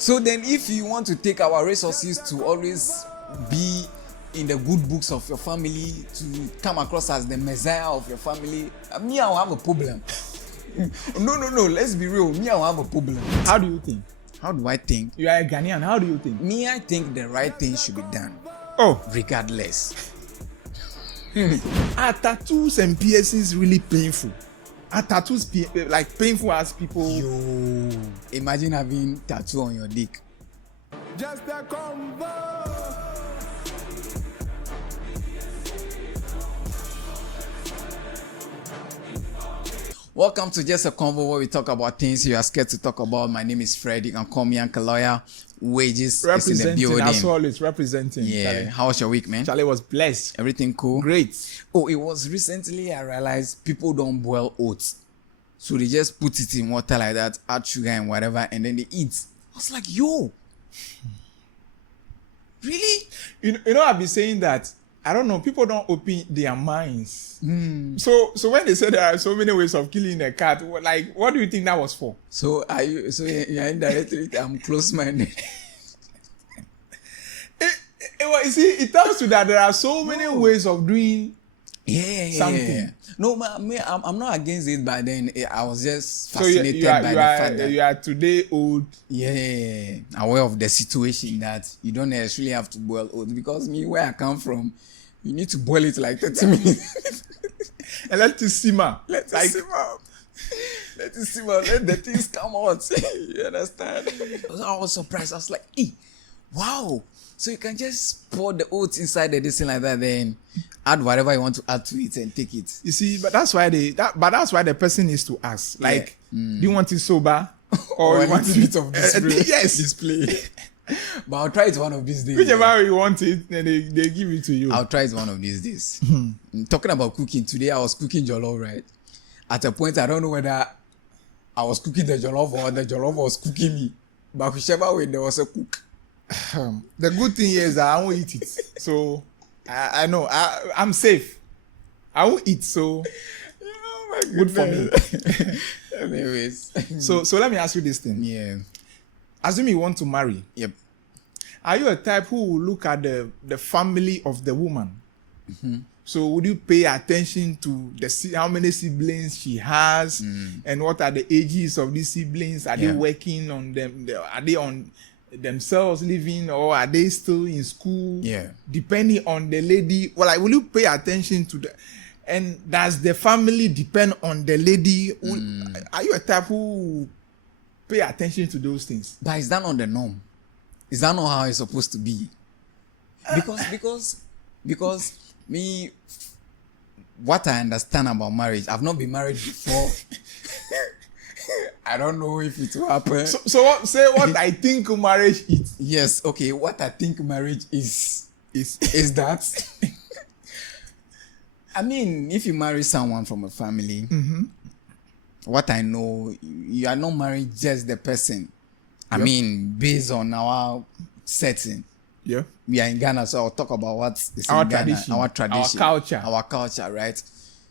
So then if you want to take our resources to always be in the good books of your family, to come across as the messiah of your family, me, I'll have a problem. No, let's be real. Me, I'll have a problem. How do you think? How do I think? You are a Ghanaian. How do you think? Me, I think the right thing should be done. Oh, Regardless. are tattoos and piercings really painful? Are tattoos like painful as people? Yo, imagine having tattoo on your dick. Just a combo. Welcome to Just a Convo, where we talk about things you are scared to talk about. My name is Fred. You can call me Uncle Lawyer. Wages is in the building. As always, representing. Yeah. Charlie. How was your week, man? Charlie was blessed. Everything cool? Great. Oh, it was recently I realized people don't boil oats. So they just put it in water like that, add sugar and whatever, and then they eat. I was like, yo. Really? You know, I've been saying that. I don't know. People don't open their minds. So when they say there are so many ways of killing a cat, what do you think that was for? So you're indirectly, I'm close-minded. You see, it tells you that there are so many ways of doing something. Yeah. No, I'm not against it, but then I was just fascinated by the fact that you are today old. Yeah, aware of the situation that you don't necessarily have to boil oats, because where I come from, you need to boil it like 30 minutes. And let it simmer. Let it simmer. Let the things come out. You understand? So I was surprised. I was like, wow. So you can just pour the oats inside the this thing like that, then add whatever you want to add to it and take it. You see, but that's why the person needs to ask. Like, do you want it sober? Or you want a bit of display? Yes. Display. But I'll try it one of these days. Whichever you want it, then they give it to you. I'll try it one of these days. Talking about cooking, today I was cooking jollof, right? At a point, I don't know whether I was cooking the jollof or the jollof was cooking me. But whichever way, there was a cook. The good thing is that I won't eat it. So, I know. I'm safe. I won't eat, so good for me. Anyways. So let me ask you this thing. Yeah. Assume you want to marry. Yep. Are you a type who will look at the family of the woman? Mm-hmm. So would you pay attention to how many siblings she has, and what are the ages of these siblings? Are they working on them? Are they on themselves living, or are they still in school? Yeah. Depending on the lady, will you pay attention to the? And does the family depend on the lady? Are you a type who pay attention to those things? But is that not the norm? Is that not how it's supposed to be? Because me, what I understand about marriage, I've not been married before. I don't know if it will happen. So what I think marriage is. Yes, okay. What I think marriage is that. I mean, if you marry someone from a family, what I know, you are not marrying just the person. I mean, based on our setting. Yeah. We are in Ghana, so I'll talk about what is Our in Ghana, tradition. our tradition, Our culture, right?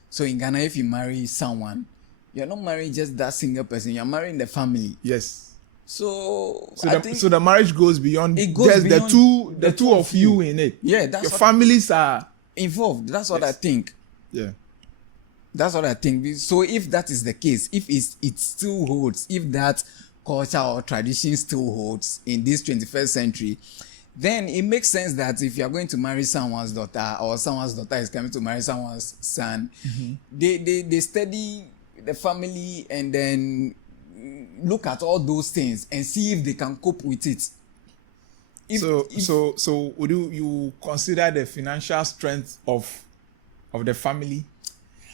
So in Ghana, if you marry someone, you're not marrying just that single person. You're marrying the family. Yes. So the marriage goes beyond beyond the two of you in it. Yeah, that's your families are involved. That's what I think. Yeah. That's what I think. So if that is the case, if it still holds, if that culture or tradition still holds in this 21st century, then it makes sense that if you are going to marry someone's daughter, or someone's daughter is coming to marry someone's son, they study the family and then look at all those things and see if they can cope with it. So would you consider the financial strength of the family?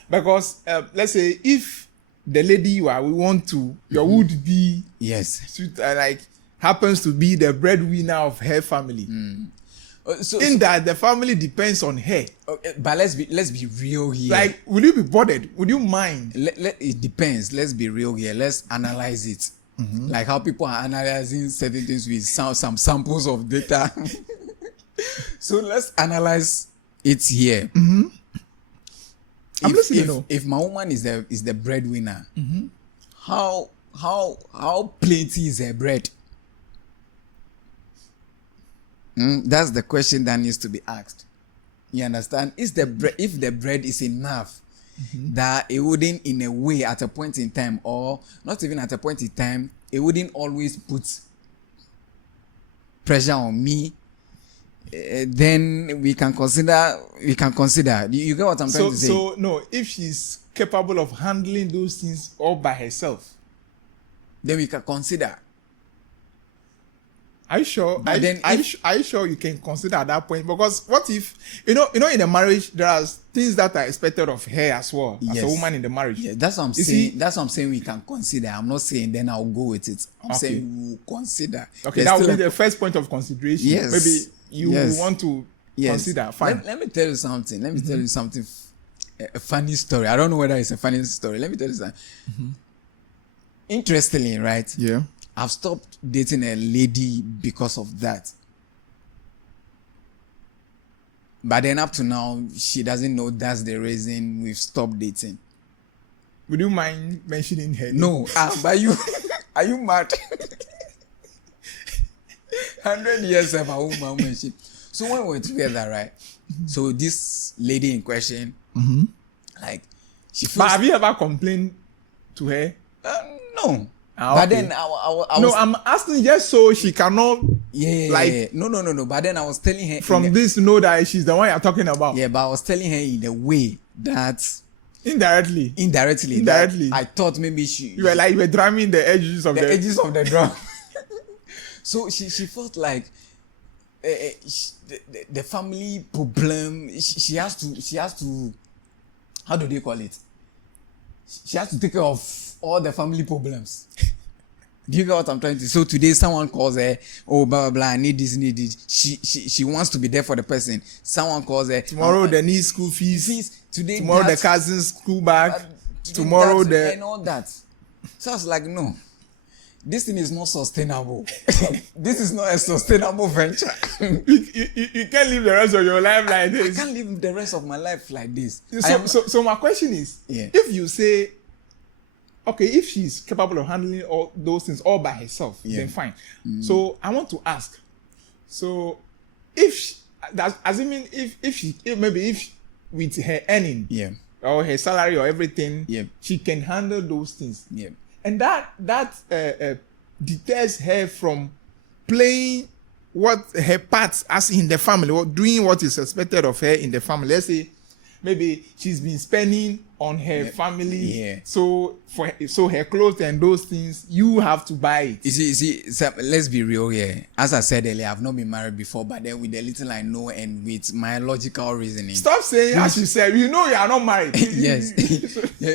Because let's say if the lady your would be happens to be the breadwinner of her family. That the family depends on her. Okay, but let's be real here. Like, will you be bothered? Would you mind? It depends. Let's be real here. Let's analyze it. Like how people are analyzing certain things with some samples of data. So let's analyze it here. I'm listening. If my woman is the breadwinner, how plenty is her bread? That's the question that needs to be asked. You understand? If the bread is enough, that it wouldn't, in a way, at a point in time, or not even at a point in time, it wouldn't always put pressure on me. Then we can consider. You get what I'm trying to say? So no, if she's capable of handling those things all by herself, then we can consider. Are you sure? But Are you sure you can consider at that point? Because what if in a marriage there are things that are expected of her as well, as a woman in the marriage? Yeah, that's what I'm saying. That's what I'm saying. We can consider. I'm not saying then I'll go with it. I'm saying we will consider. Okay, that will be the first point of consideration. Yes. Maybe you want to consider. Fine. Let me tell you something. Let me tell you something. A funny story. I don't know whether it's a funny story. Let me tell you something. Interestingly, right? Yeah. I've stopped dating a lady because of that. But then up to now, she doesn't know that's the reason we've stopped dating. Would you mind mentioning her name? No. But you, are you mad? 100 years of a woman mention. So when we're together, right? So this lady in question, like, she feels... But have you ever complained to her? No. Okay. But then I was... No, I'm asking just so she cannot... Yeah. No. But then I was telling her... From this, know that she's the one you're talking about. Yeah, but I was telling her in a way that... Indirectly. I thought maybe she... You were drumming the edges of the... edges of the drum. So she felt like... the family problem... She has to... How do they call it? She has to take care of all the family problems. Do you get what I'm trying to say? So today someone calls her, oh, blah, blah, blah, I need this, need it. She wants to be there for the person. Someone calls her. Tomorrow they need school fees. Today tomorrow the cousin's school bag. Tomorrow the... And all that. So I was like, no. This thing is not sustainable. This is not a sustainable venture. you can't live the rest of your life like this. I can't live the rest of my life like this. So my question is, if you say, okay, if she's capable of handling all those things all by herself, then fine. So I want to ask, so if with her earning, or her salary or everything, she can handle those things, and that deters her from playing what her part as in the family, or doing what is expected of her in the family. Let's say maybe she's been spending on her family, so her clothes and those things, you have to buy it. You see, so let's be real here. As I said earlier, I've not been married before, but then with the little I know and with my logical reasoning. Stop saying as you said. You know you are not married. Yes.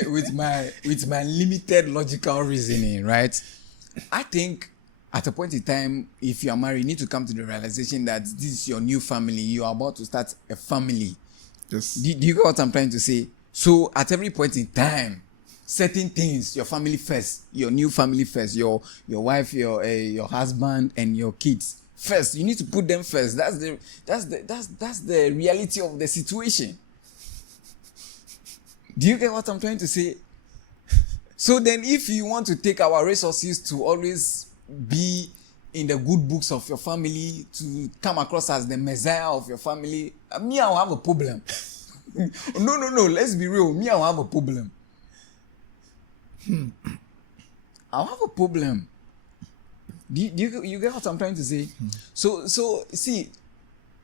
with my limited logical reasoning, right? I think at a point in time, if you are married, you need to come to the realization that this is your new family. You are about to start a family. Yes. Do you get what I'm trying to say? So at every point in time, certain things, your family first, your new family first, your wife, your husband, and your kids first. You need to put them first. That's the reality of the situation. Do you get what I'm trying to say? So then, if you want to take our resources to always be in the good books of your family, to come across as the messiah of your family, me, I'll have a problem. No, let's be real. Me, I'll have a problem. I'll have a problem. Do you get what I'm trying to say? So see,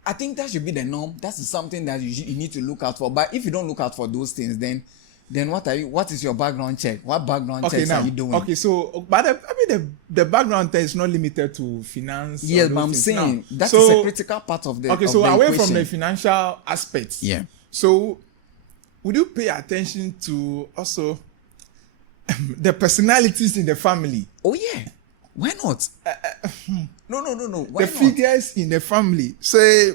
I think that should be the norm. That is something that you need to look out for. But if you don't look out for those things, then what is your background check? What background checks are you doing? Okay, so but the background check is not limited to finance. Yes, but I'm saying that is a critical part of the. Okay, so away from the financial aspects. Yeah. So would you pay attention to also the personalities in the family? Oh yeah. Why not? No. Why the figures in the family. Say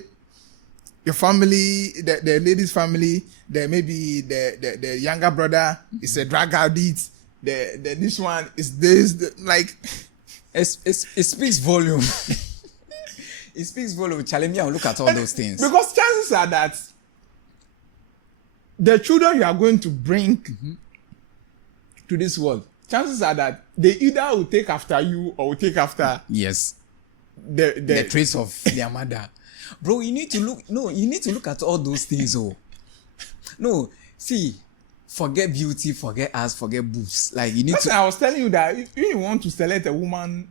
your family, the lady's family, maybe the younger brother is a drug addict. This one is this. Like it speaks volume. It speaks volume. Challenge me and look at all those things. Because chances are that the children you are going to bring to this world, chances are that they either will take after you or will take after the traits of their mother. Bro, you need to look at all those things. Oh, no, see, forget beauty, forget ass, forget boobs. Like you need That's to. why I was telling you that if you want to select a woman,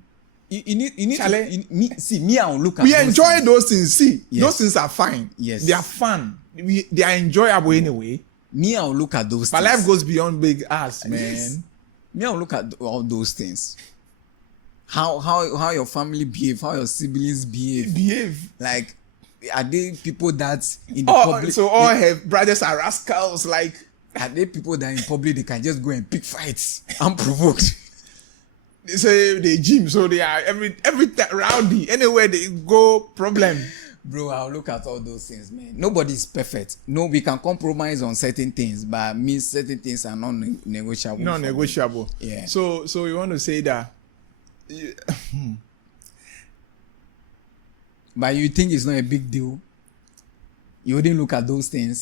You need Chale, me, I'll look at we those enjoy things. those things. See, Yes. those things are fine. Yes. They are fun. They are enjoyable anyway. Me, I'll look at those But things. life goes beyond big ass, man. Yes. Me, I'll look at all those things. How your family behave, how your siblings behave. Like, are they people that in the public? So all her brothers are rascals. Like, are they people that in public they can just go and pick fights unprovoked? they say they gym, so they are every rowdy. Anywhere they go, problem. Bro, I'll look at all those things, man. Nobody's perfect. No, we can compromise on certain things, but certain things are non-negotiable. Non-negotiable. Yeah. So you want to say that? But you think it's not a big deal? You wouldn't look at those things.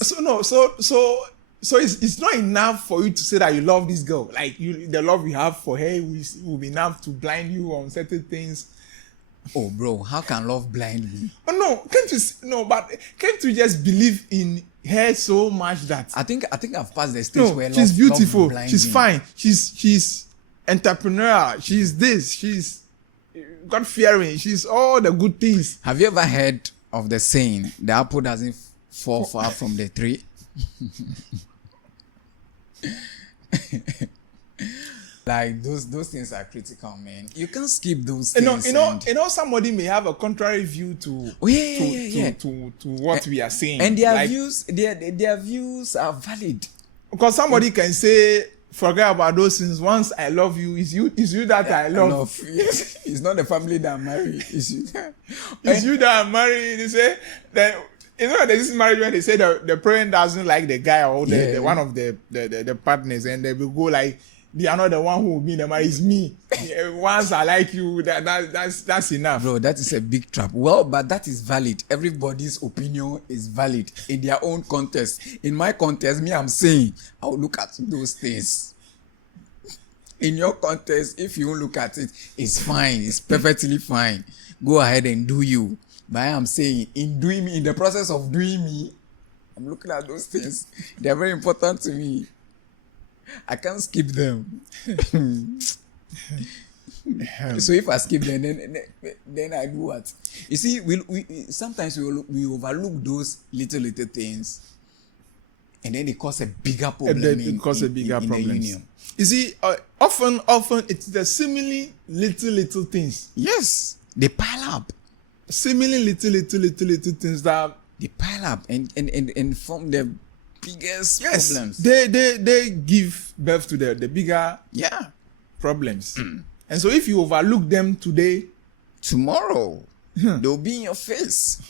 So it's not enough for you to say that you love this girl. Like the love you have for her will be enough to blind you on certain things. Oh, bro, how can love blind me? Oh no, but can't you just believe in her so much that I think I've passed the stage where she's beautiful, love blinds she's me. fine, she's entrepreneurial, she's this, she's God fearing, she's all the good things. Have you ever heard of the saying, the apple doesn't fall far from the tree? Like those things are critical, man. You can't skip those things. You know, somebody may have a contrary view to to what we are saying, and their like, views, their views are valid. because somebody can say, forget about those things. Once I love you, it's you that I love. Yes. It's not the family that marry. It's you. It's you that I'm married. They say that, you know, there's this marriage when they say the parent doesn't like the guy or the one of the partners, and they will go like, they are not the one who will be in the marriage, it's me. Once I like you, that's enough. Bro, that is a big trap. Well, but that is valid. Everybody's opinion is valid in their own context. In my context, I'm saying I'll look at those things. In your context, if you look at it, it's fine. It's perfectly fine. Go ahead and do you. But I'm saying, in the process of doing me, I'm looking at those things. They're very important to me. I can't skip them. So if I skip them, then I do what? You see, we sometimes we overlook those little things, and then it causes a bigger problem. It causes a bigger problem. In the union. You see, often it's the seemingly little things. Yes, they pile up. Seemingly little things that They pile up and form the biggest problems. They give birth to the bigger problems. And so if you overlook them today, tomorrow they'll be in your face.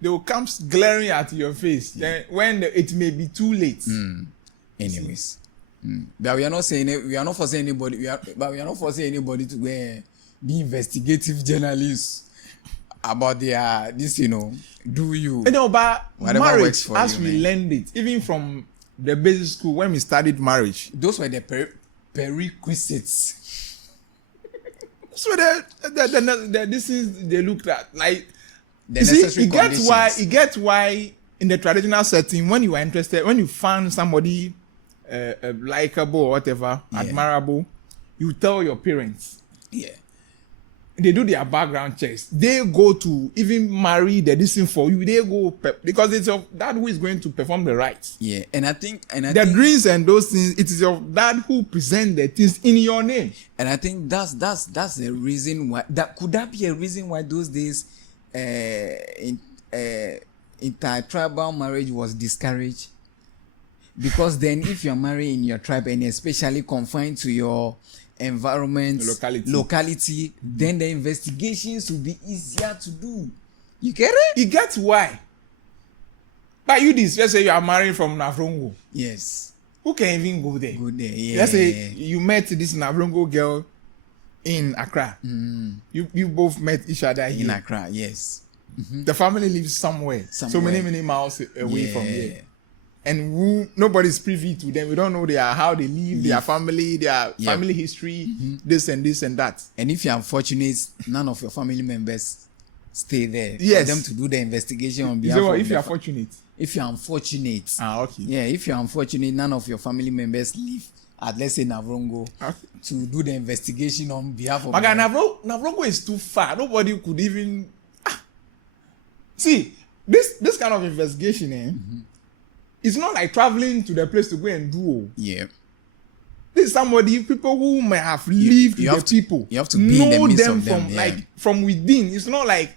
they will come glaring at your face. Then when it may be too late. Anyways, but we are not saying we are not forcing anybody. But we are not forcing anybody to go and be investigative journalists about their this. Do you? But whatever marriage, works for as you, we man. learned it, even from the basic school when we studied marriage, Those were the prerequisites. so the this is they looked at like. The You see, necessary it gets why in the traditional setting, when you are interested, when you find somebody likable or whatever, admirable, you tell your parents. Yeah. They do their background checks. They go to even marry the distance for you. They go because it's of that who is going to perform the rites. Yeah, and I think The dreams and those things. It is of that who present the things in your name. And I think that's the reason why could be a reason why those days intertribal marriage was discouraged, because then if you're married in your tribe and especially confined to your environment locality, then the investigations will be easier to do. You get it? It gets why. But let's say you are married from Navrongo. Yes. Who can even go there? Go there, yeah. Let's say you met this Navrongo girl in Accra. You both met each other In here. Accra, yes. The family lives somewhere. So many miles away from here. and who nobody's privy to them. We don't know how they live, their family, their family history, this and that. And if you're unfortunate, none of your family members stay there Yes. for them to do the investigation on behalf So of if the you're fortunate. If you're unfortunate, Okay. yeah, if you're unfortunate, none of your family members live at, let's say, Navrongo to do the investigation on behalf of. My guy, Navrongo is too far. Nobody could even see this kind of investigation. It's not like traveling to the place to go and do. Yeah. This is people who may have lived with the people. You have to be in the midst of them, from from within. It's not like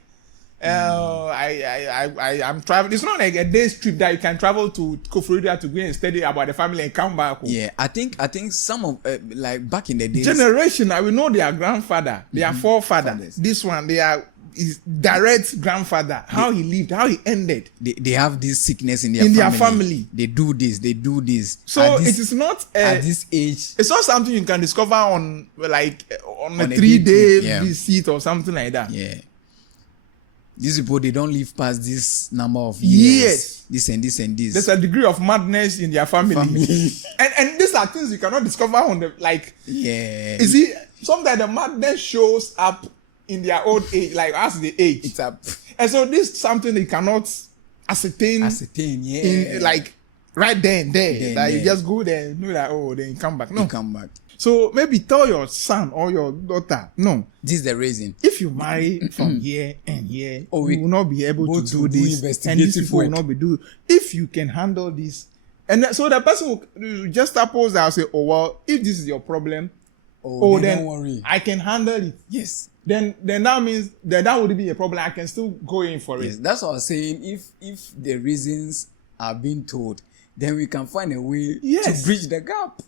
I'm traveling. It's not like a day's trip that you can travel to Florida to go and study about the family and come back home. Yeah, I think some of like back in the days, generation, I will know their grandfather, their forefather. Fathers. This one, they are his direct grandfather. How he lived, how he ended. They have this sickness in their family. They do this. So it is not at this age. It's not something you can discover on a 3-day day visit or something like that. Yeah. These people, they don't live past this number of years. This and this and this. There's a degree of madness in their family. and these are things you cannot discover on the Yeah. You see, sometimes the madness shows up in their old age, like as they age. It's up. And so this is something they cannot ascertain. Yeah. In right there and there. You just go there and know that then you come back. No. You come back. So maybe tell your son or your daughter, no. This is the reason. If you marry from here and here, we will not be able to do this. And these people will not be doing. If you can handle this. And so the person will just suppose that I'll say, oh, well, if this is your problem, then don't worry. I can handle it. Yes. Then that means that would be a problem. I can still go in for it. That's what I was saying. If the reasons are being told, then we can find a way to bridge the gap.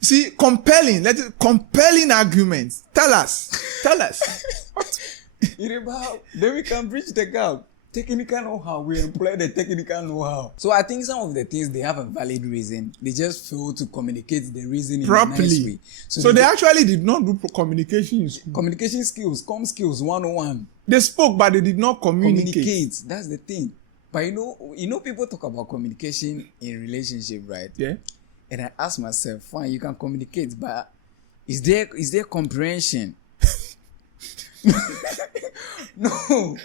See, compelling arguments. Tell us. Then we can bridge the gap. Technical know-how. We employ the technical know-how. So I think some of the things, they have a valid reason. They just fail to communicate the reason in properly. A nice way. So they actually did not do communication in school. Communication skills, skills 101. They spoke, but they did not communicate. That's the thing. But you know, people talk about communication in relationship, right? Yeah. And I ask myself, fine, you can communicate, but is there comprehension? No.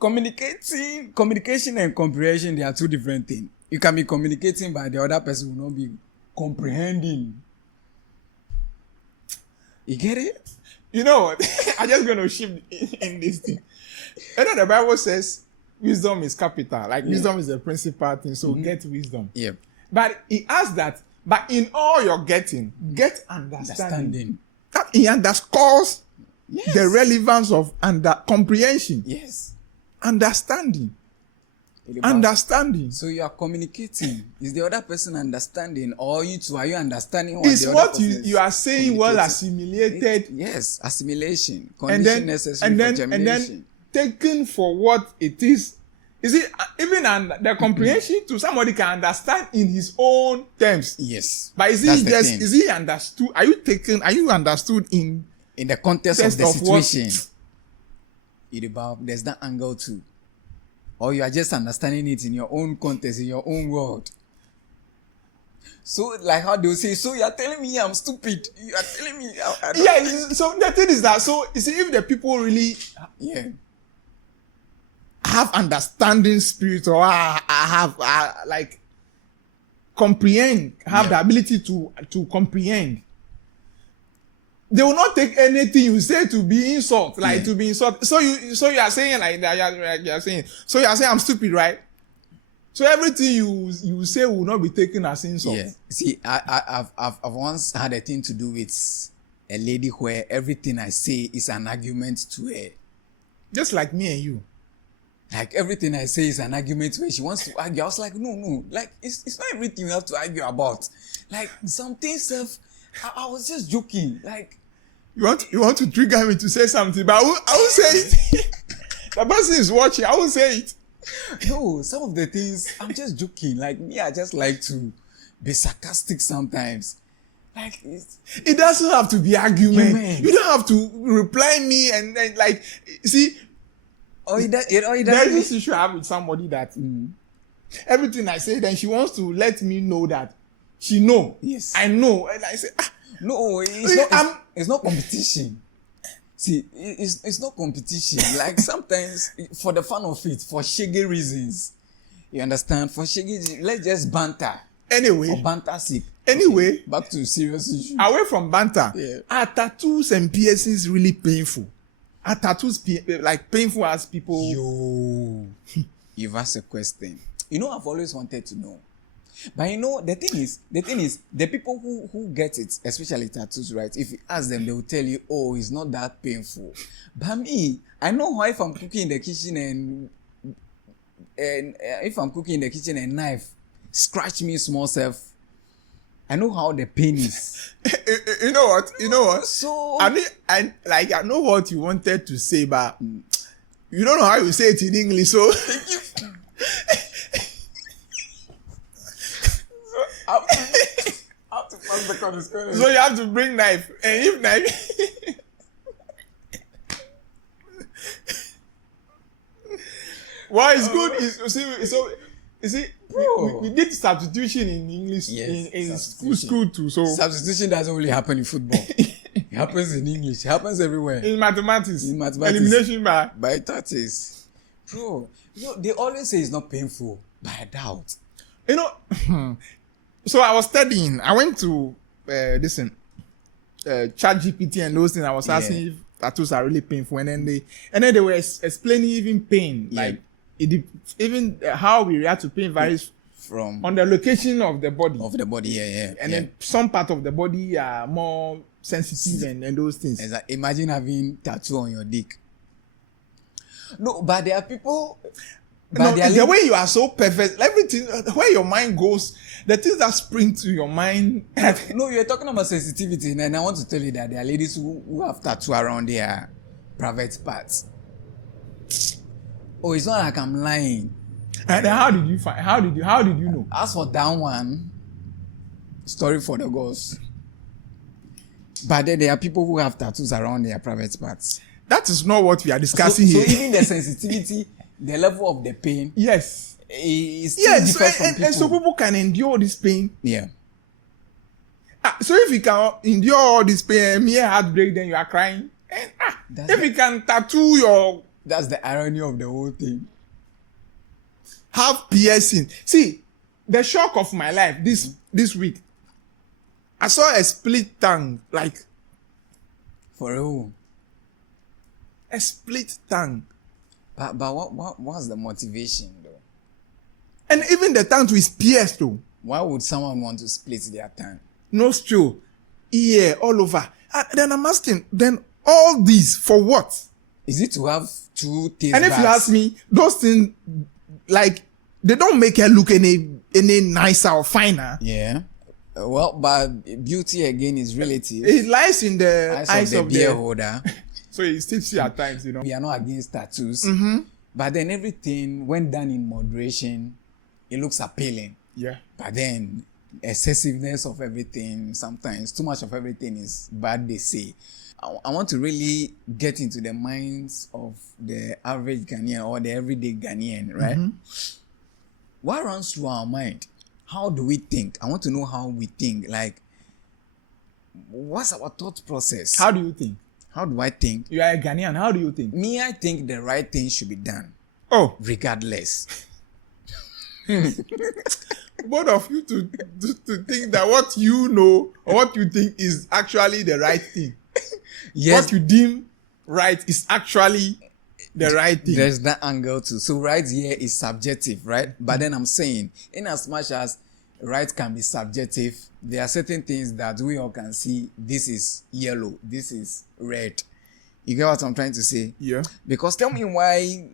Communication and comprehension, they are two different things. You can be communicating, but the other person will not be comprehending. You get it? You know what? I'm just going to shift in this thing. You know, the Bible says wisdom is capital. Like wisdom is the principal thing. So get wisdom. Yeah. But he asks that, but in all you're getting, get understanding. That he underscores the relevance of comprehension. Yes. Understanding. So you are communicating. Is the other person understanding, or you two, are you understanding what is the what other person you are saying well assimilated? Yes, assimilation. Condition necessary for germination. And then taken for what it is. Is it even the comprehension to somebody can understand in his own terms? Yes. But is he understood? Are you understood in the context of the situation? There's that angle too. Or you are just understanding it in your own context, in your own world. So, like how they'll say, so you are telling me I'm stupid. You are telling me I don't so the thing is that, so you see, if the people really have understanding spirit, or have comprehend, have the ability to comprehend, they will not take anything you say to be insult, to be insult. So you are saying like that. You are saying. So you are saying I'm stupid, right? So everything you say will not be taken as insult. Yeah. See, I've once had a thing to do with a lady where everything I say is an argument to her. Just like me and you. Like everything I say is an argument to her. She wants to argue. I was like, no. Like it's not everything you have to argue about. Like some things I was just joking. Like. You want to trigger me to say something, but I won't say it. The person is watching. I won't say it. No, some of the things I'm just joking. Like me, I just like to be sarcastic sometimes. Like it doesn't have to be argument. You don't have to reply me and then see. There's this issue I have with somebody that everything I say, then she wants to let me know that she know. Yes. I know. And I say, no, it's not competition. See, it's not competition. Like sometimes for the fun of it, for shaggy reasons. You understand? For shaggy, let's just banter. Anyway. For banter's sake. Anyway. Okay, back to serious issue. Away from banter. Yeah. Are tattoos and piercings really painful? Are tattoos like painful as people? Yo. You've asked a question. You know, I've always wanted to know. But you know, the thing is, the people who get it, especially tattoos, right? If you ask them, they will tell you, oh, it's not that painful. But me, I know how if I'm cooking in the kitchen and if I'm cooking in the kitchen and knife scratch me small self, I know how the pain is. You know what? So I know what you wanted to say, but you don't know how you say it in English, so I have to pass the corner. So you have to bring knife, and if knife. What is good is you see we did substitution in English in school too. So substitution doesn't only happen in football. It happens in English. It happens everywhere. In mathematics. Elimination by 30s. Bro, they always say it's not painful, but I doubt. You know, so I was studying. I went to ChatGPT and those things. I was asking if tattoos are really painful, and then they were explaining even pain, like even how we react to pain varies from on the location of the body. And then some part of the body are more sensitive and those things. Exactly. Imagine having tattoo on your dick. No, but there are people. But no, the way you are so perfect, everything where your mind goes, the things that spring to your mind. No, you're talking about sensitivity, and I want to tell you that there are ladies who have tattoo around their private parts. Oh, it's not like I'm lying. And how did you find? How did you know? As for that one, story for the girls. But then there are people who have tattoos around their private parts. That is not what we are discussing here. So even the sensitivity, the level of the pain, is still different from people. And so people can endure this pain. Yeah. So if you can endure all this pain, mere heartbreak, then you are crying. And if you can tattoo your, that's the irony of the whole thing. Have piercing. See, the shock of my life this week. I saw a split tongue, like for who? A split tongue. But what's the motivation though? And even the tongue is pierced though. Why would someone want to split their tongue? Nostril, ear, all over. Then I'm asking, then all these for what? Is it to have two taste And if buds? you ask me, those things, like, they don't make her look any nicer or finer. Yeah. Well, but beauty again is relative. It lies in the eyes of the beer holder. So it's tipsy at times, you know. We are not against tattoos. Mm-hmm. But then everything, when done in moderation, it looks appealing. Yeah. But then excessiveness of everything, sometimes too much of everything is bad, they say. I want to really get into the minds of the average Ghanaian or the everyday Ghanaian, right? Mm-hmm. What runs through our mind? How do we think? I want to know how we think. Like, what's our thought process? How do you think? How do I think? You are a Ghanaian. How do you think? Me, I think the right thing should be done. Oh. Regardless. Both of you to think that what you know or what you think is actually the right thing. Yes. What you deem right is actually the right thing. There's that angle too. So right here is subjective, right? But then I'm saying, in as much as right can be subjective, there are certain things that we all can see. This is yellow. This is red. You get what I'm trying to say? Yeah. Because tell me why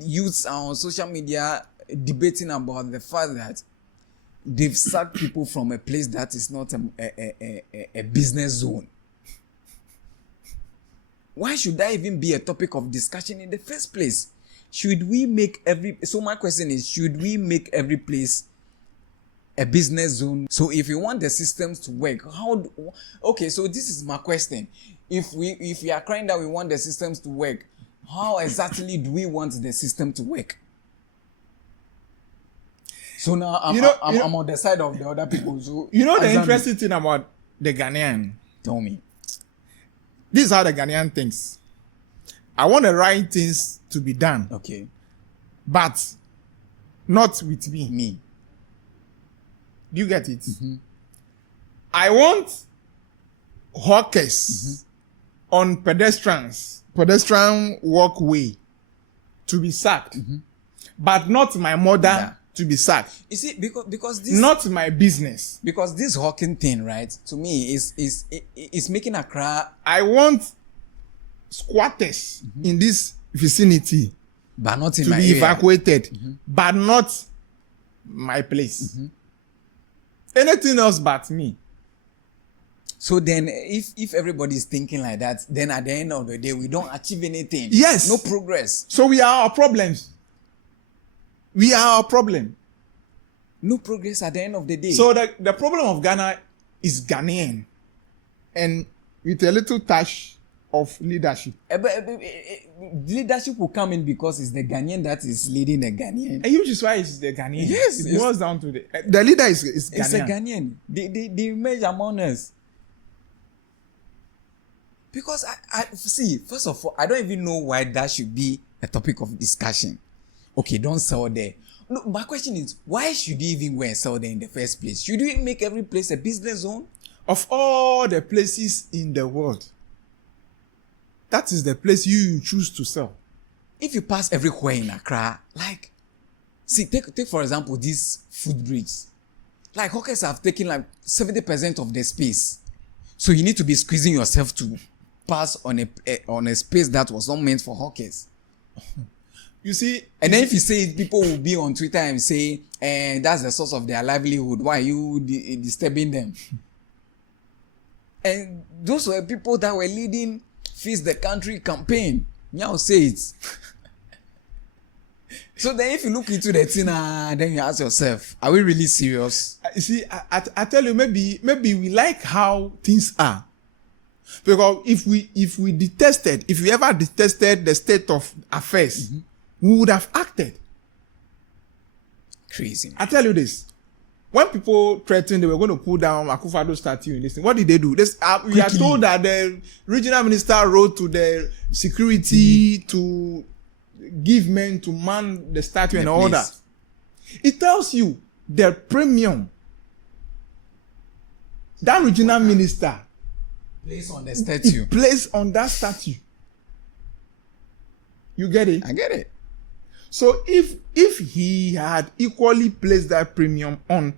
youths are on social media debating about the fact that they've sacked people from a place that is not a business zone. Why should that even be a topic of discussion in the first place? Should we make so my question is, should we make every place a business zone? So if you want the systems to work, okay, so this is my question. If we are crying that we want the systems to work, how exactly do we want the system to work? So now I'm on the side of the other people. So you know the interesting thing about the Ghanaian? Tell me. These are the Ghanaian things. I want the right things to be done. Okay. But not with me. Me. Do you get it? Mm-hmm. I want hawkers on pedestrian walkway to be sacked. But not my mother to be sacked. You see, because this not my business. Because this hawking thing, right, to me is making a cry. I want squatters in this vicinity but not in to my be area. Evacuated, but not my place. Anything else but me. So then if everybody is thinking like that, then at the end of the day we don't achieve anything. Yes. No progress. So we are our problems. We are our problem. No progress at the end of the day. So the problem of Ghana is Ghanaian. And with a little touch of leadership. Leadership will come in because it's the Ghanaian that is leading the Ghanaian. And which is why it's the Ghanaian. Yes. It boils down to the leader is Ghanaian. It's a Ghanaian. They merge among us. Because I see, first of all, I don't even know why that should be a topic of discussion. Okay, don't sell there. No, my question is, why should you even go and sell there in the first place? Should we make every place a business zone? Of all the places in the world, that is the place you choose to sell. If you pass everywhere in Accra, like, see, take for example, these footbridges. Like, hawkers have taken like 70% of the space. So you need to be squeezing yourself to pass on a space that was not meant for hawkers. You see, and then if you say it, people will be on Twitter and say, that's the source of their livelihood. Why are you disturbing them? And those were people that were leading Feast the Country campaign. Meow say it. So then if you look into the thing, then you ask yourself, are we really serious? You see, I tell you, maybe we like how things are. Because if we ever detested the state of affairs, we would have acted. Crazy. I tell you this. When people threatened they were going to pull down Akufo-Addo's statue in this thing, what did they do? We are told that the regional minister wrote to the security to give men to man the statue and all that. It tells you the premium that regional minister placed on the statue. Placed on that statue. You get it? I get it. So if he had equally placed that premium on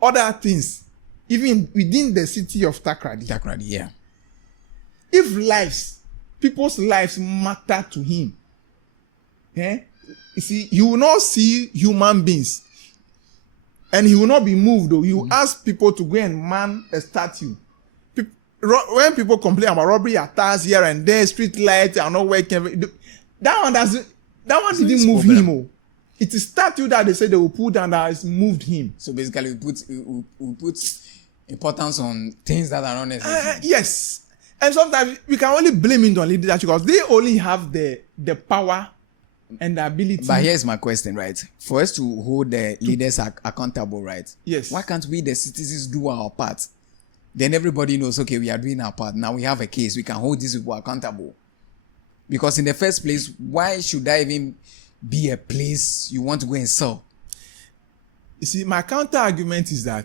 other things, even within the city of Takrady, yeah. If people's lives matter to him, you see, you will not see human beings, and he will not be moved. Though you ask people to go and man a statue. When people complain about robbery attacks here and there, street lights are not working, that one didn't move him. It is statue that they say they will put down that has moved him. So basically, we put importance on things that are not necessary. Yes, and sometimes we can only blame it on leadership because they only have the power and the ability. But here's my question, right? For us to hold the leaders accountable, right? Yes. Why can't we, the citizens, do our part? Then everybody knows, okay, we are doing our part. Now we have a case. We can hold these people accountable. Because in the first place, why should that even be a place you want to go and sell? You see, my counter argument is that,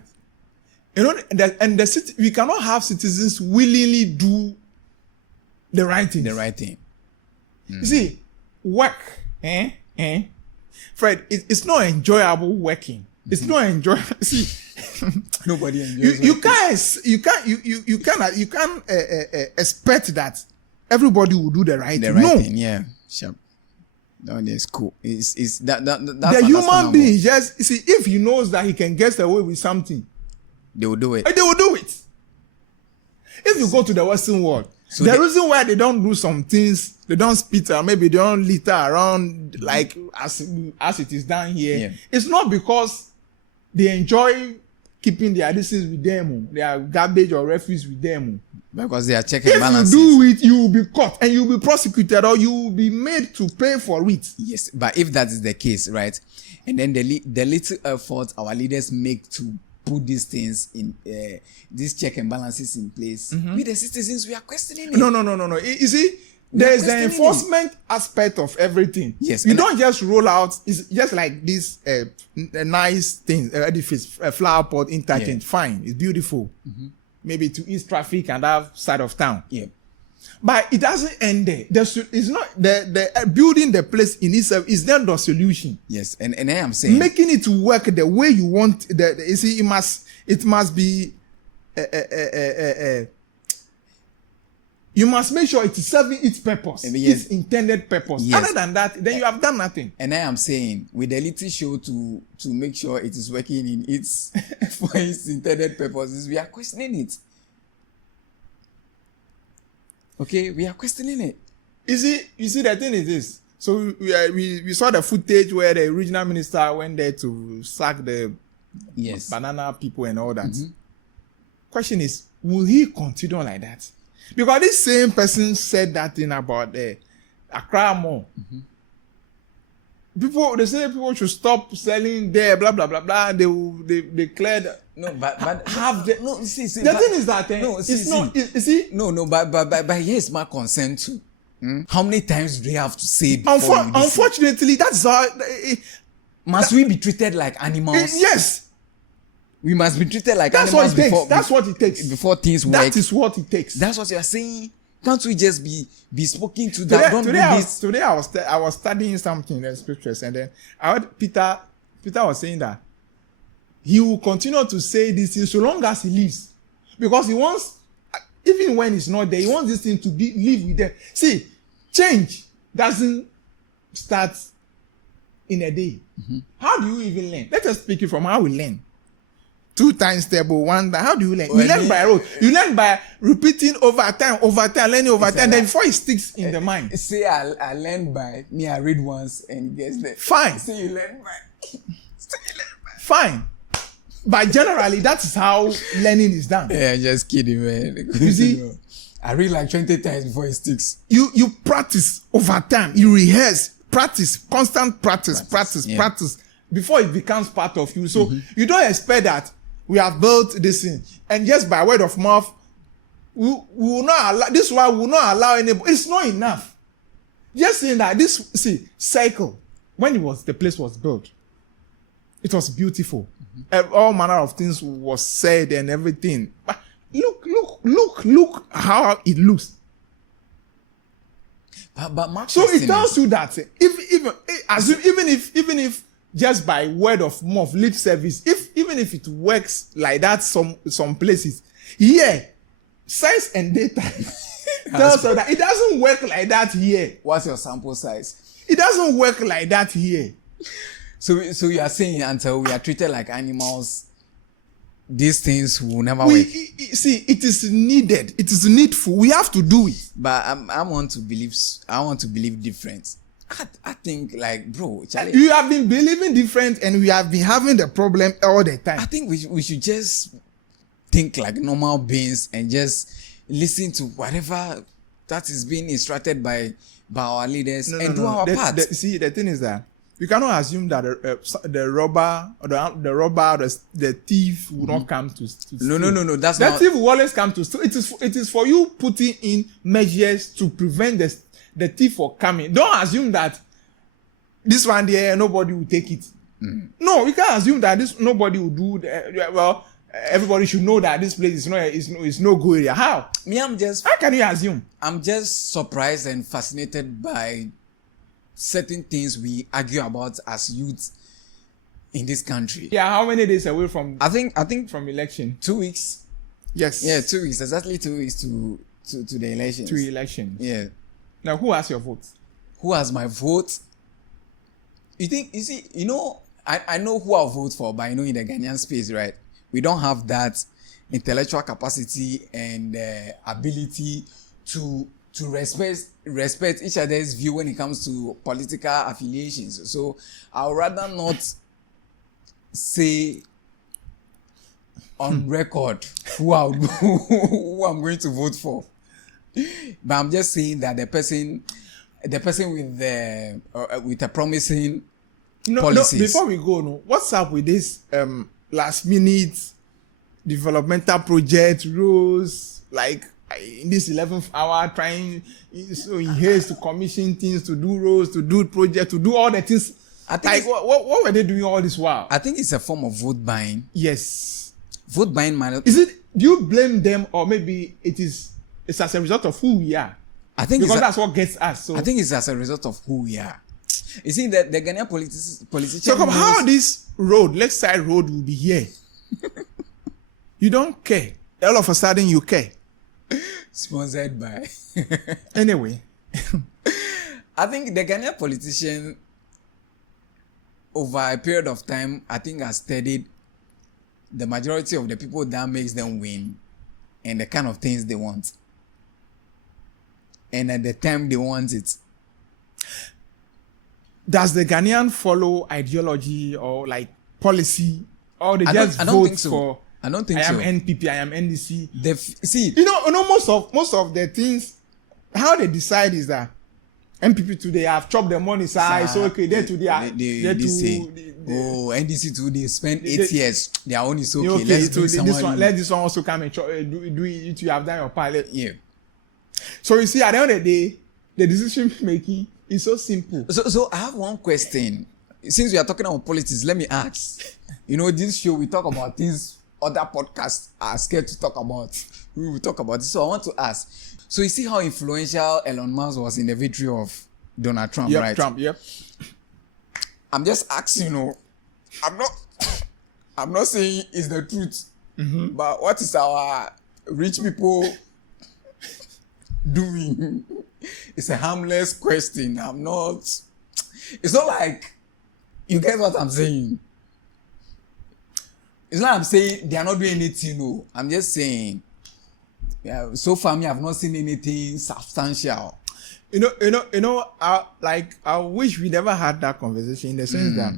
we cannot have citizens willingly do the right thing. The right thing. You see, work, Fred, it's not enjoyable working. It's not enjoyable. See, nobody enjoys. You can't expect that everybody will do the right thing. Right thing, yeah. Sure. No, that's cool. It's that's the human being. Just see, if he knows that he can get away with something, they will do it. They will do it. If you go to the Western world, so the reason why they don't do some things, they don't spit or maybe they don't litter around like as it is done here, it's not because they enjoy keeping their disease with them, their garbage or refuse with them. Because they are checking If balances. you do it, you will be caught and you will be prosecuted or you will be made to pay for it. Yes, but if that is the case, right, and then the little effort our leaders make to put these things in, these check and balances in place, we the citizens, we are questioning it. No. You see, there is the enforcement aspect of everything. Yes, you don't just roll out. It's just like this nice thing, edifice, a flower pot interchange. Yeah. Fine, it's beautiful. Maybe to ease traffic and that side of town. Yeah. But it doesn't end there. It's not the building the place in itself is not the solution. Yes, and I am saying making it work the way you want. You see, it must be. You must make sure it is serving its purpose, Yes. its intended purpose. Yes. Other than that, then you have done nothing. And I am saying, with the little show to make sure it is working in its for its intended purposes, we are questioning it. Okay, we are questioning it. You see, the thing is this. So we saw the footage where the regional minister went there to sack the banana people and all that. Question is, will he continue like that? Because this same person said that thing about the Accra Mall. They say people should stop selling there, blah blah blah blah. They declared. No, but have the no. See, the thing is that no, it's not. You see, no, but here's my concern too. How many times do they have to say it before you unfortunately, that's how. Must we be treated like animals? Yes. We must be treated like that's animals what it takes. before. That's what it takes. Before things work. That is what it takes. That's what you are saying. Can't we just be spoken to that? Today I was studying something in the scriptures, and then I heard Peter was saying that he will continue to say this thing so long as he lives, because he wants, even when he's not there, he wants this thing to live with them. See, change doesn't start in a day. How do you even learn? Let us speak it from how we learn. 2 times table, 1 time. How do you learn? You learn by rote. You learn by repeating over time, learning over time. Then before it sticks in the mind. Say I learn by me. I read once and guess that. Fine. Say you learn by. Fine. But generally, that is how learning is done. Yeah, just kidding, man. You see, I read like 20 times before it sticks. You practice over time. You rehearse, practice, constant practice before it becomes part of you. So you don't expect that we have built this thing, and just by word of mouth, we will not allow this one. We will not allow anybody. It's not enough. Just saying that this cycle, when the place was built, it was beautiful. All manner of things was said and everything. But look how it looks. But so it tells you that even if just by word of mouth, lip service, even if it works like that some places, science and data tells us that it doesn't work like that here. What's your sample size? It doesn't work like that here. So you are saying until we are treated like animals, these things will never work. See, it is needed. It is needful. We have to do it. But I want to believe different. I think, like, bro, Charlie, you have been believing different, and we have been having the problem all the time. I think we should just think like normal beings and just listen to whatever that is being instructed by our leaders and do our part. See, the thing is that you cannot assume that the robber or the thief will not come to steal. No. That's that not. Thief will always come to steal. It is for you putting in measures to prevent the thief from coming. Don't assume that this one there nobody will take it. No, you can't assume that nobody will do. Well, everybody should know that this place is no good area. How? How can you assume? I'm just surprised and fascinated by certain things we argue about as youth in this country. Yeah, how many days away from? I think from election. 2 weeks. Yes. Yeah, 2 weeks. Exactly 2 weeks to the elections. To elections. Yeah. Now, who has your vote? Who has my vote? You know, I know who I'll vote for, but in the Ghanaian space, right? We don't have that intellectual capacity and ability to respect each other's view when it comes to political affiliations. So I would rather not say on record who who I'm going to vote for. But I'm just saying that the person with a promising policies. No, before we go, what's up with this last minute developmental project rules, like in this 11th hour trying so in haste to commission things, to do roads, to do projects, to do all the things. I think like what were they doing all this while? I think it's a form of vote buying. Yes. Vote buying might. Is it? Do you blame them, or maybe it's as a result of who we are? I think because that's what gets us. So I think it's as a result of who we are. You see that the Ghanaian politicians. So come how this road, Lakeside Road, will be here? You don't care. All of a sudden you care. Sponsored by. Anyway. I think the Ghanaian politician over a period of time, I think has studied the majority of the people that makes them win and the kind of things they want. And at the time they want it. Does the Ghanaian follow ideology or like policy, or they I just don't vote think so. for? I don't think I am so. NPP. I am NDC. See, you know, most of the things, how they decide is that NPP today have chopped the money side, so okay, they today they say, NDC too, they spend 8 years. Their own is okay. Let's do let this one also come and do it. You have done your pilot. Yeah. So you see, at the end of the day, the decision making is so simple. So I have one question. Since we are talking about politics, let me ask. You know, this show we talk about things other podcasts are scared to talk about. We will talk about it. So I want to ask. So you see how influential Elon Musk was in the victory of Donald Trump, right? Trump, yep. I'm just asking, you know, I'm not saying it's the truth, but what is our rich people doing? It's a harmless question. It's not like, you get what I'm saying? It's not I'm saying they are not doing anything, no. I'm just saying, yeah, so far me, I've not seen anything substantial. I wish we never had that conversation in the sense that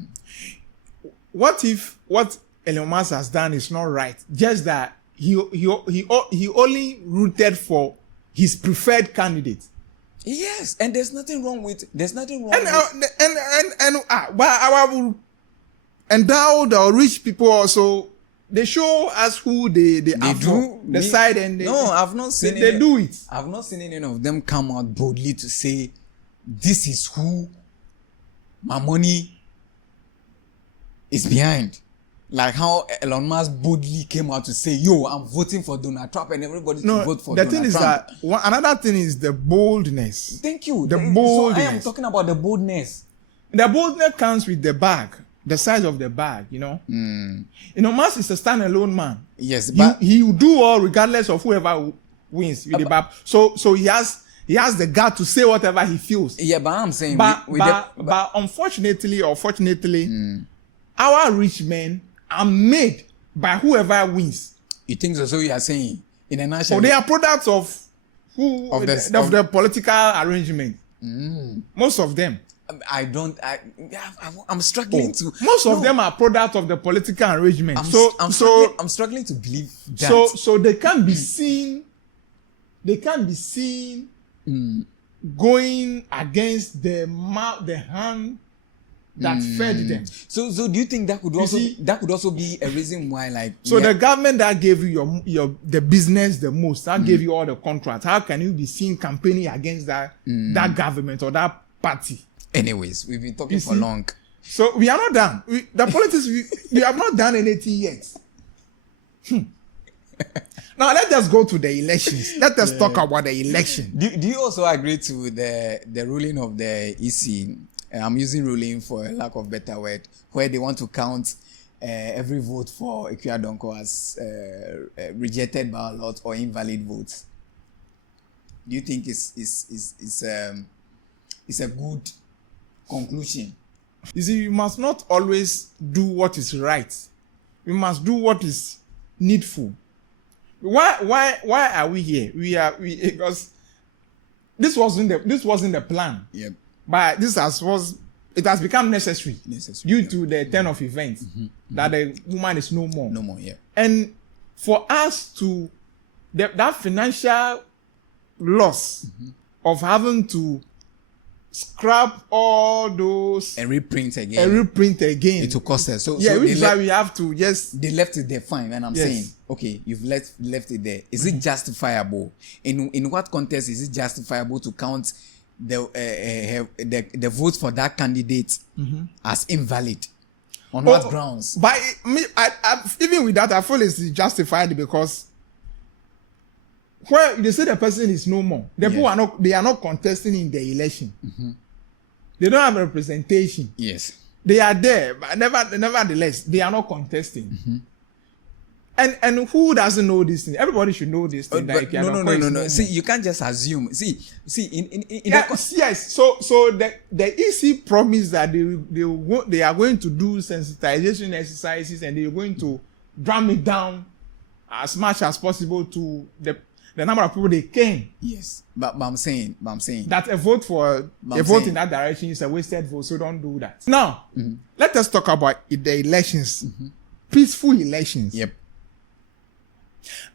what if what Elon Musk has done is not right? Just that he only rooted for his preferred candidate. Yes, and there's nothing wrong with. But our endowed or rich people also, they show us who they do the side and I've not seen they do it. I've not seen any of them come out boldly to say this is who my money is behind. Like how Elon Musk boldly came out to say, yo, I'm voting for Donald Trump, and everybody to vote for Donald Trump. The thing is that another thing is the boldness. Thank you. The boldness. So I am talking about the boldness. The boldness comes with the bag. The size of the bag, you know. You know, Musk is a standalone man. Yes, but he will do all regardless of whoever wins with the bag. So he has the gut to say whatever he feels. Yeah, but I'm saying, but unfortunately or fortunately, our rich men are made by whoever wins. You think so? So you are saying in a nutshell? So they are products of the political arrangement. Most of them. I'm struggling to. Most of them are products of the political arrangement. I'm struggling to believe that. So they can't be seen. They can't be seen going against the hand that fed them. So do you think that could also be a reason why, like? So the government that gave you the business the most, that gave you all the contracts. How can you be seen campaigning against that government or that party? Anyways, we've been talking for long. So we are not done. The politics, we have not done anything yet. Now let's just go to the elections. Let us talk about the election. Do you also agree to the ruling of the EC? I'm using ruling for a lack of better word, where they want to count every vote for Ekuya Donko as rejected ballot or invalid votes. Do you think it's a good conclusion? You see, we must not always do what is right. We must do what is needful. Why are we here? Because this wasn't the plan. Yep. But this was it has become necessary due to the turn of events that the woman is no more. No more, yeah. And for us to that financial loss of having to scrap all those and reprint again. It will cost us. So which is why we have to they left it there fine. And I'm saying, okay, you've left it there. Is it justifiable? In what context is it justifiable to count the vote for that candidate as invalid? On what grounds? By me, I even with that, I feel it's justified because where they say the person is no more, the people are not contesting in the election. They don't have representation. Yes, they are there, but nevertheless, they are not contesting. And who doesn't know this thing? Everybody should know this thing. No. See, you can't just assume. See. Yes. So the EC promised that they are going to do sensitization exercises and they are going to drum it down as much as possible to the number of people they came. Yes, but I'm saying that a vote in that direction is a wasted vote. So don't do that. Now, let us talk about the elections, peaceful elections. Yep.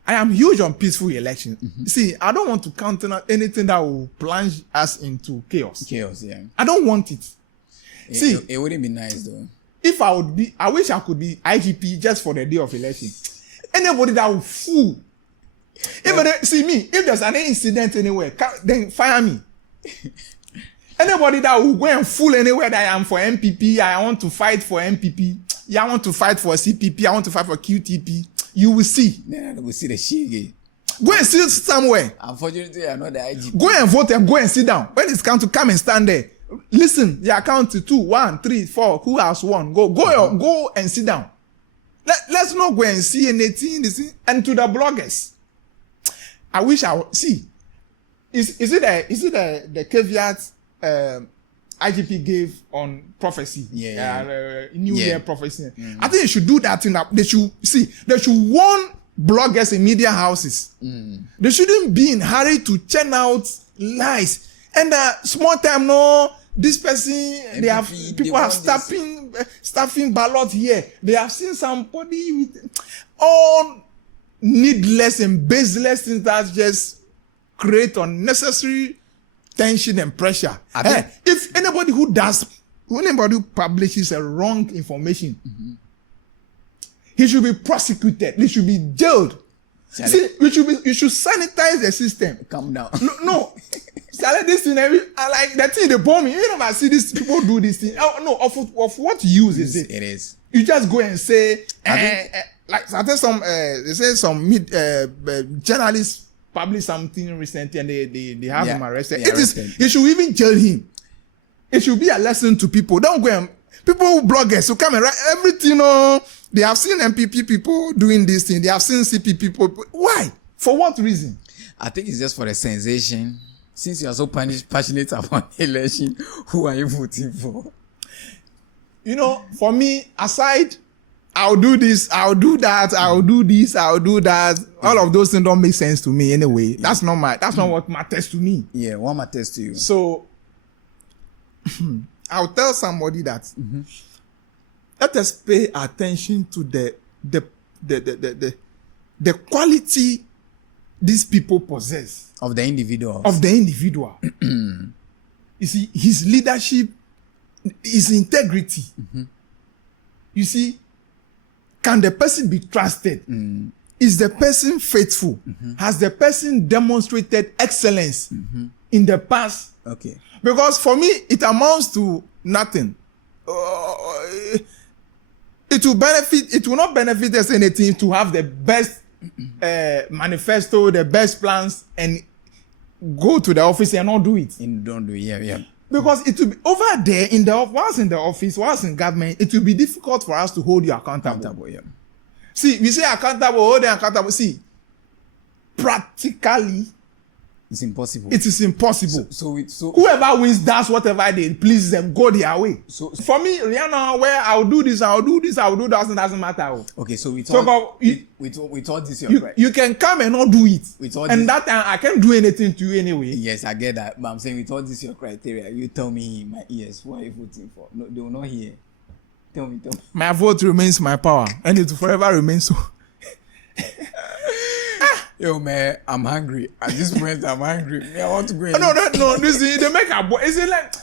I am huge on peaceful elections. See, I don't want to counter anything that will plunge us into chaos. Yeah. I don't want it. See, it wouldn't be nice though. If I wish I could be IGP just for the day of election. Anybody that will fool. If there's an incident anywhere, then fire me. Anybody that will go and fool anywhere that I am for MPP, I want to fight for MPP, I want to fight for CPP, I want to fight for QTP, you will see. Then we'll see the shit. Go and sit somewhere. Unfortunately, I'm not the IGP. Go and vote and go and sit down. When it's time to come and stand there, listen, you count to 2, 1, 3, 4, who has won? Go and sit down. Let's not go and see anything. And to the bloggers, I wish I would see. Is it the caveat IGP gave on prophecy? New Year prophecy. I think they should do that thing. They should warn bloggers in media houses. They shouldn't be in hurry to churn out lies. And small time, this person, MPP, people are stuffing ballot here. They have seen somebody with all needless and baseless things that just create unnecessary tension and pressure. If anybody who publishes a wrong information, he should be prosecuted. He should be jailed. See, you should sanitize the system. Calm down. No. This thing, I like that thing. They bomb me. You know, I see these people do this thing. Of what use is it? It is. You just go and say, like I think they say some journalists published something recently and they have him arrested. It should even jail him. It should be a lesson to people. Don't go and people bloggers who come and write everything. They have seen MPP people doing this thing. They have seen CP people. Why? For what reason? I think it's just for the sensation. Since you are so passionate about election, who are you voting for? For me, aside, I'll do this, I'll do that, I'll do this, I'll do that. All of those things don't make sense to me anyway. That's not what matters to me. Yeah, what matters to you? So, I'll tell somebody that let us pay attention to the quality these people possess. Of the individual. You see, his leadership, his integrity. You see, can the person be trusted? Is the person faithful? Has the person demonstrated excellence in the past? Okay. Because for me, it amounts to nothing. It will not benefit us anything to have the best manifesto, the best plans, and go to the office and not do it. And don't do it, yeah. Because it will be over there once in the office, once in government, it will be difficult for us to hold you accountable. Yeah. See, we say accountable, hold them accountable. See, practically, It's impossible. It is impossible. So Whoever wins does whatever they please them, go their way. So for me, Rihanna, where I'll do this, I'll do that, it doesn't matter. Okay, so we thought this your right. You can come and not do it. And that time I can't do anything to you anyway. Yes, I get that. But I'm saying we thought this your criteria. You tell me in my ears who are you voting for? No, they will not hear. Tell me. My vote remains my power, and it will forever remain so. Yo, man, I'm hungry. At this point, I'm hungry. I want to go. No. This they make a boy. Is it like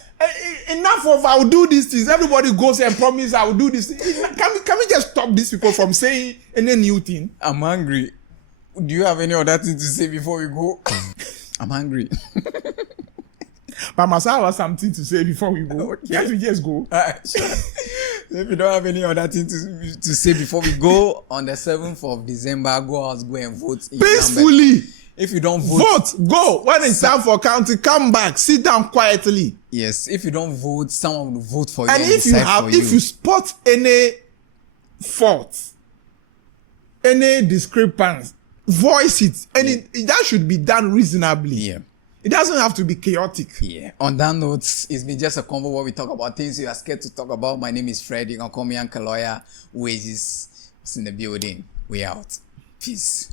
enough of I'll do these things? Everybody goes and promise I'll do this. Can we just stop these people from saying any new thing? I'm hungry. Do you have any other thing to say before we go? I'm hungry. But must I have something to say before we go? Okay. Yes, we just go. Sure. If you don't have any other thing to say before we go, on the 7th of December, go and vote. Peacefully. If you don't vote, go. When it's time for counting, come back, sit down quietly. Yes, if you don't vote, someone will vote for you. And if you spot any fault, any discrepancy, voice it. And that should be done reasonably. Yeah. It doesn't have to be chaotic. Yeah. On that note, it's been just a convo where we talk about things you are scared to talk about. My name is Fred. You can call me Uncle Lawyer. Wages is in the building. We out. Peace.